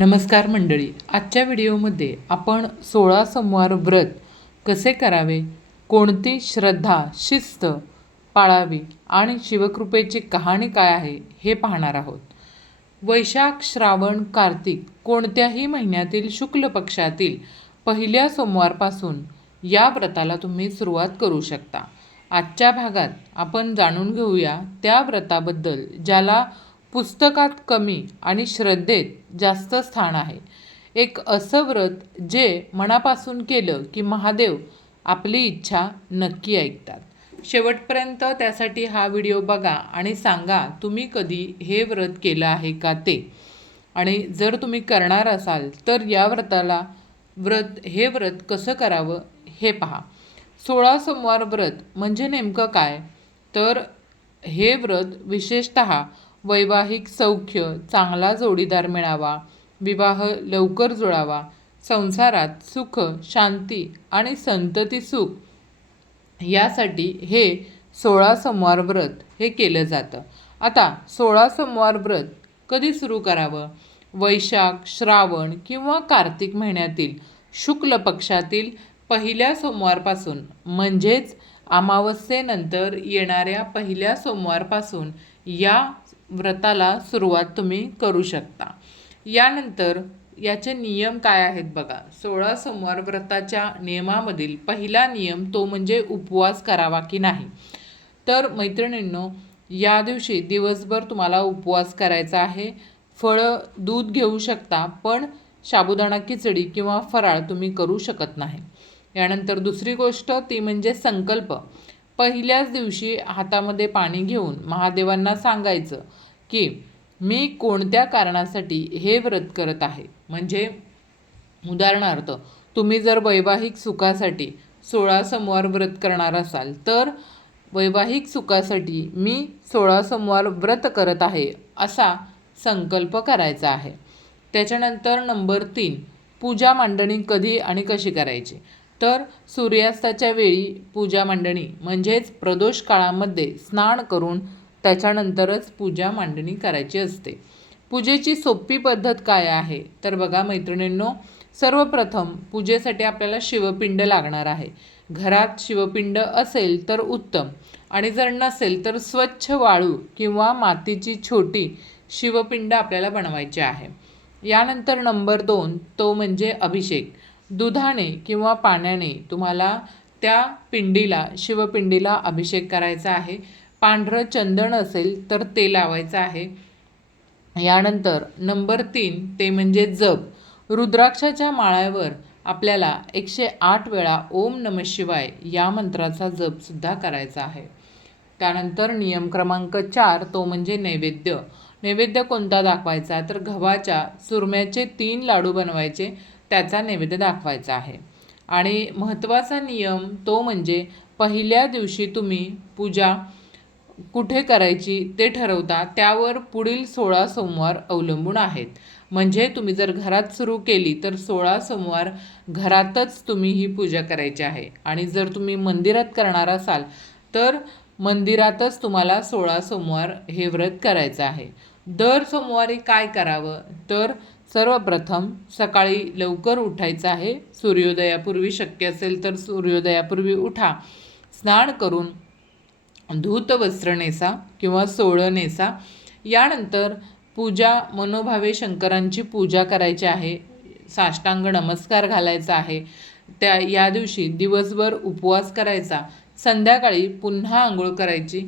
नमस्कार मंडळी, आजच्या व्हिडिओमध्ये आपण 16 सोमवार व्रत कसे करावे, कोणती श्रद्धा शिस्त पाळावी आणि शिवकृपेची कहाणी काय आहे हे पाहणार आहोत. वैशाख, श्रावण, कार्तिक कोणत्याही महिन्यातील शुक्ल पक्षातील पहिल्या सोमवारपासून या व्रताला तुम्ही सुरुवात करू शकता. आजच्या भागात आपण जाणून घेऊया त्या व्रताबद्दल ज्याला पुस्तकात कमी आणि श्रद्धेत जास्त स्थान आहे. एक असं व्रत जे मनापासून केलं की महादेव आपली इच्छा नक्की ऐकतात. शेवटपर्यंत त्यासाठी हा व्हिडिओ बघा आणि सांगा तुम्ही कधी हे व्रत केलं आहे का ते. आणि जर तुम्ही करणार असाल तर या हे व्रत कसं करावं हे पहा. 16 सोमवार व्रत म्हणजे नेमकं काय, तर हे व्रत विशेषतः वैवाहिक सौख्य, चांगला जोडीदार मिळावा, विवाह लवकर जुळावा, संसारात सुख, शांती आणि संतती सुख यासाठी हे 16 सोमवार व्रत हे केलं जातं. आता 16 सोमवार व्रत कधी सुरू करावं? वैशाख, श्रावण किंवा कार्तिक महिन्यातील शुक्ल पक्षातील पहिल्या सोमवारपासून, म्हणजेच अमावस्येनंतर येणाऱ्या पहिल्या सोमवारपासून या व्रताला सुरुवात तुम्ही करू शकता. यानंतर याचे नियम काय आहेत बघा. 16 सोमवार व्रताच्या नियमामधील पहिला नियम तो म्हणजे उपवास करावा की नाही. तर मैत्रिणींनो, या दिवशी दिवसभर तुम्हाला उपवास करायचा आहे. फळं, दूध घेऊ शकता, पण साबुदाणा खिचडी किंवा फराळ तुम्ही करू शकत नाही. यानंतर दुसरी गोष्ट ती म्हणजे संकल्प. पहिल्याच दिवशी हातामध्ये पाणी घेऊन महादेवांना सांगायचं की मी कोणत्या कारणासाठी हे व्रत करत आहे. म्हणजे उदाहरणार्थ तुम्ही जर वैवाहिक सुखासाठी 16 सोमवार व्रत करणार असाल तर वैवाहिक सुखासाठी मी 16 सोमवार व्रत करत आहे असा संकल्प करायचा आहे. त्याच्यानंतर नंबर 3, पूजा मांडणी कधी आणि कशी करायची. तर सूर्यास्ताच्या वेळी पूजा मांडणी म्हणजेच प्रदोष काळामध्ये स्नान करून त्याच्यानंतरच पूजा मांडणी करायची असते. पूजेची सोपी पद्धत काय आहे तर बघा मैत्रिणींनो, सर्वप्रथम पूजेसाठी आपल्याला शिवपिंड लागणार आहे. घरात शिवपिंड असेल तर उत्तम, आणि जर नसेल तर स्वच्छ वाळू किंवा मातीची छोटी शिवपिंड आपल्याला बनवायची आहे. यानंतर नंबर 2 तो म्हणजे अभिषेक. दुधाने किंवा पाण्याने तुम्हाला त्या शिवपिंडीला अभिषेक करायचा आहे. पांढरं चंदन असेल तर ते लावायचं आहे. यानंतर नंबर 3 ते म्हणजे जप. रुद्राक्षाच्या माळ्यावर आपल्याला 108 वेळा ओम नमः शिवाय या मंत्राचा जपसुद्धा करायचा आहे. त्यानंतर नियम क्रमांक 4 तो म्हणजे नैवेद्य. नैवेद्य कोणता दाखवायचा तर गव्हाच्या सुरम्याचे 3 लाडू बनवायचे, त्याचा नैवेद्य दाखवायचा आहे. आणि महत्त्वाचा नियम तो म्हणजे पहिल्या दिवशी तुम्ही पूजा कुठे करायची ते ठरवता, त्यावर पुढील 16 सोमवार अवलंबून आहेत. म्हणजे तुम्ही जर घरात सुरू केली तर 16 सोमवार घरातच तुम्ही ही पूजा करायची आहे, आणि जर तुम्ही मंदिरात करणार असाल तर मंदिरातच तुम्हाला 16 सोमवार हे व्रत करायचं आहे. दर सोमवारी काय करावं तर सर्वप्रथम सकाळी लवकर उठायचं आहे. सूर्योदयापूर्वी, शक्य असेल तर सूर्योदयापूर्वी उठा. स्नान करून धूत वस्त्र नेसा किंवा सोळं नेसा. यानंतर पूजा मनोभावे शंकरांची पूजा करायची आहे. साष्टांग नमस्कार घालायचा आहे. या दिवशी दिवसभर उपवास करायचा. संध्याकाळी पुन्हा आंघोळ करायची.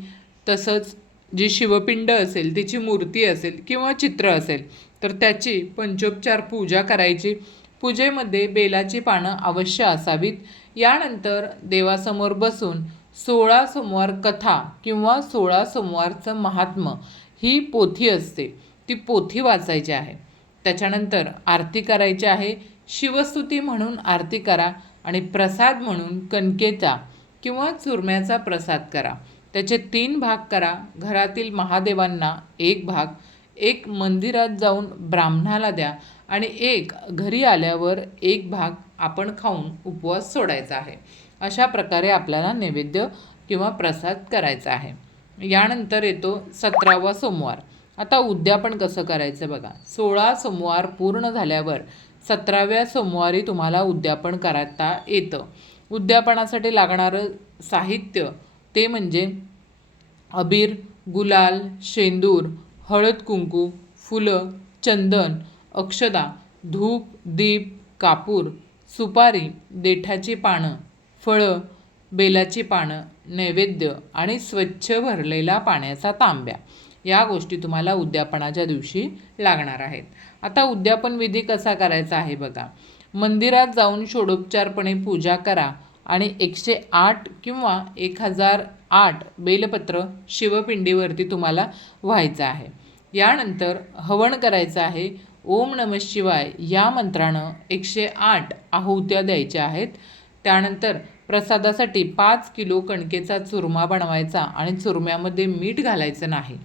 तसंच जी शिवपिंड असेल, तिची मूर्ती असेल किंवा चित्र असेल तर त्याची पंचोपचार पूजा करायची. पूजेमध्ये बेलाची पानं अवश्य असावीत. यानंतर देवासमोर बसून 16 सोमवार कथा किंवा 16 सोमवारचं महात्म्य ही पोथी असते, ती पोथी वाचायची आहे. त्याच्यानंतर आरती करायची आहे. शिवस्तुती म्हणून आरती करा आणि प्रसाद म्हणून कणकेचा किंवा चुरम्याचा प्रसाद करा. त्याचे 3 भाग करा. घरातील महादेवांना 1 भाग, 1 मंदिरात जाऊन ब्राह्मणाला द्या आणि 1 घरी आल्यावर 1 भाग आपण खाऊन उपवास सोडायचा आहे. अशा प्रकारे आपल्याला नैवेद्य किंवा प्रसाद करायचा आहे. यानंतर येतो 17वा सोमवार. आता उद्यापन कसं करायचं बघा. 16 सोमवार पूर्ण झाल्यावर 17व्या सोमवारी तुम्हाला उद्यापन करता येतं. उद्यापनासाठी लागणारं साहित्य ते म्हणजे अबीर, गुलाल, शेंदूर, हळद कुंकू, फुलं, चंदन, अक्षदा, धूप, दीप, कापूर, सुपारी, देठाची पानं, फळं, बेलाची पानं, नैवेद्य आणि स्वच्छ भरलेला पाण्याचा तांब्या. या गोष्टी तुम्हाला उद्यापनाच्या दिवशी लागणार आहेत. आता उद्यापन विधी कसा करायचा आहे बघा. मंदिरात जाऊन षोडोपचारपणे पूजा करा आणि 108 किंवा 1008 बेलपत्र शिवपिंडीवरती तुम्हाला व्हायचं आहे. यानंतर हवन करायचं आहे. ओम नमः शिवाय या मंत्रानं 108 आहुत्या द्यायच्या आहेत. त्यानंतर प्रसादासाठी 5 किलो कणकेचा चुरमा बनवायचा आणि चुरम्यामध्ये मीठ घालायचं नाही.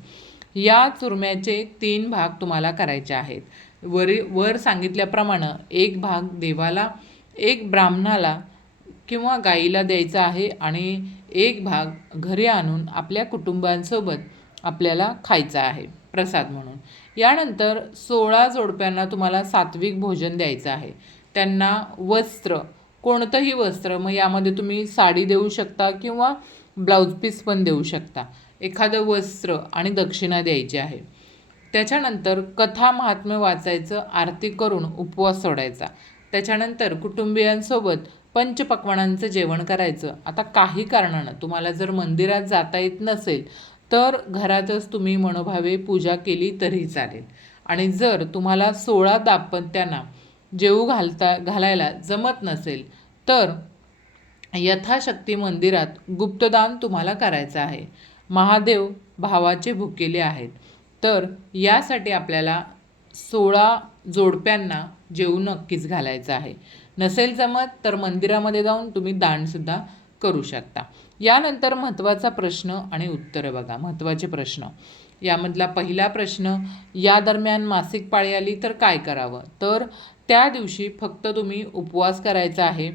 या चुरम्याचे 3 भाग तुम्हाला करायचे आहेत. वर सांगितल्याप्रमाणे 1 भाग देवाला, 1 ब्राह्मणाला किंवा गाईला द्यायचा आहे आणि 1 भाग घरी आणून आपल्या कुटुंबांसोबत आपल्याला खायचा आहे प्रसाद म्हणून. यानंतर 16 जोडप्यांना तुम्हाला सात्विक भोजन द्यायचं आहे. त्यांना वस्त्र, कोणतंही वस्त्र, मग यामध्ये तुम्ही साडी देऊ शकता किंवा ब्लाऊज पीस पण देऊ शकता, एखादं वस्त्र आणि दक्षिणा द्यायची आहे. त्याच्यानंतर कथा महात्म्य वाचायचं, आरती करून उपवास सोडायचा. त्याच्यानंतर कुटुंबियांसोबत पंचपक्वान्नांचं जेवण करायचं. आता काही कारणानं तुम्हाला जर मंदिरात जाता येत नसेल तर घरातच तुम्ही मनोभावे पूजा केली तरी चालेल. आणि जर तुम्हाला 16 दाम्पत्यांना जेवू घालायला जमत नसेल तर यथाशक्ती मंदिरात गुप्तदान तुम्हाला करायचं आहे. महादेव भावाचे भुकेले आहेत, तर यासाठी आपल्याला 16 जोडप्यांना जेवू नक्कीच घालायचं आहे. नसेल जमत तर मंदिरामध्ये जाऊन तुम्ही दानसुद्धा करू शकता. यानंतर महत्त्वाचा प्रश्न आणि उत्तरं बघा. महत्त्वाचे प्रश्न, यामधला पहिला प्रश्न, या दरम्यान मासिक पाळी आली तर काय करावं? तर त्या दिवशी फक्त तुम्ही उपवास करायचा आहे.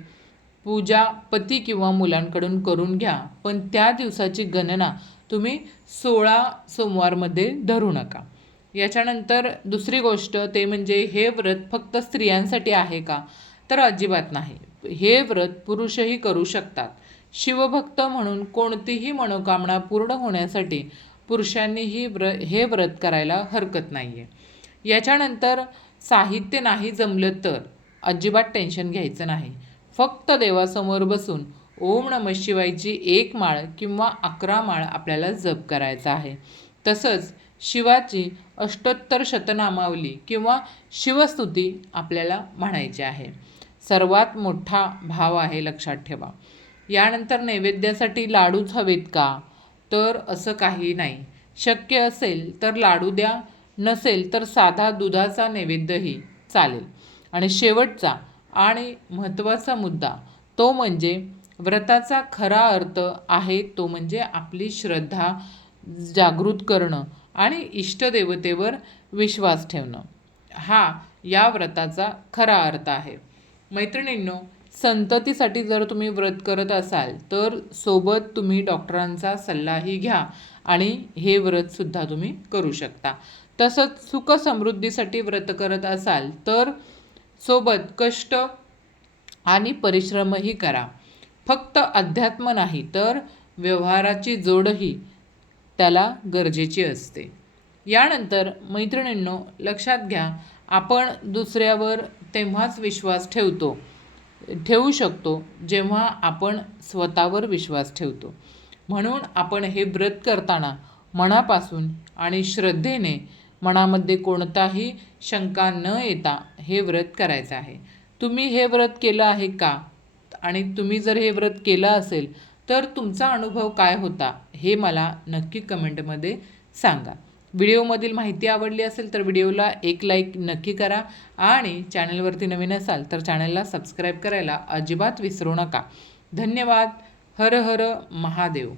पूजा पती किंवा मुलांकडून करून घ्या, पण त्या दिवसाची गणना तुम्ही 16 सोमवारमध्ये धरू नका. याच्यानंतर दुसरी गोष्ट ते म्हणजे हे व्रत फक्त स्त्रियांसाठी आहे का? तर अजिबात नाही. हे व्रत पुरुषही करू शकतात. शिवभक्त म्हणून कोणतीही मनोकामना पूर्ण होण्यासाठी पुरुषांनीही हे व्रत करायला हरकत नाही आहे. याच्यानंतर साहित्य नाही जमलं तर अजिबात टेन्शन घ्यायचं नाही. फक्त देवासमोर बसून ओम नमः शिवायची 1 माळ किंवा 11 माळ आपल्याला जप करायचा आहे. तसंच शिवाची 78 शतनामावली किंवा शिवस्तुती आपल्याला म्हणायची आहे. सर्वात मोठा भाव आहे, लक्षात ठेवा. यानंतर नैवेद्यासाठी लाडूच हवेत का? तर असं काही नाही. शक्य असेल तर लाडू द्या, नसेल तर साधा दुधाचा नैवेद्यही चालेल. आणि शेवटचा आणि महत्त्वाचा मुद्दा तो म्हणजे व्रताचा खरा अर्थ आहे तो म्हणजे आपली श्रद्धा जागृत करणं आणि इष्टदेवतेवर विश्वास ठेवणं. हा या व्रताचा खरा अर्थ आहे. मैत्रिणींनो, संततीसाठी जर तुम्ही व्रत करत असाल तर सोबत तुम्ही डॉक्टरांचा सल्लाही घ्या आणि हे व्रतसुद्धा तुम्ही करू शकता. तसंच सुखसमृद्धीसाठी व्रत करत असाल तर सोबत कष्ट आणि परिश्रमही करा. फक्त अध्यात्म नाही तर व्यवहाराची जोडही त्याला गरजेची असते. यानंतर मैत्रिणींनो, लक्षात घ्या, आपण दुसऱ्यावर तेव्हाच विश्वास ठेवू शकतो जेव्हा आपण स्वतःवर विश्वास ठेवतो. म्हणून आपण हे व्रत करताना मनापासून आणि श्रद्धेने, मनामध्ये कोणताही शंका न येता हे व्रत करायचं आहे. तुम्ही हे व्रत केलं आहे का? आणि तुम्ही जर हे व्रत केलं असेल तर तुमचा अनुभव काय होता हे मला नक्की कमेंटमध्ये सांगा. व्हिडिओमधील माहिती आवडली असेल तर व्हिडिओला एक लाईक नक्की करा आणि चॅनलवरती नवीन असाल तर चॅनलला सबस्क्राईब करायला अजिबात विसरू नका. धन्यवाद. हर हर महादेव.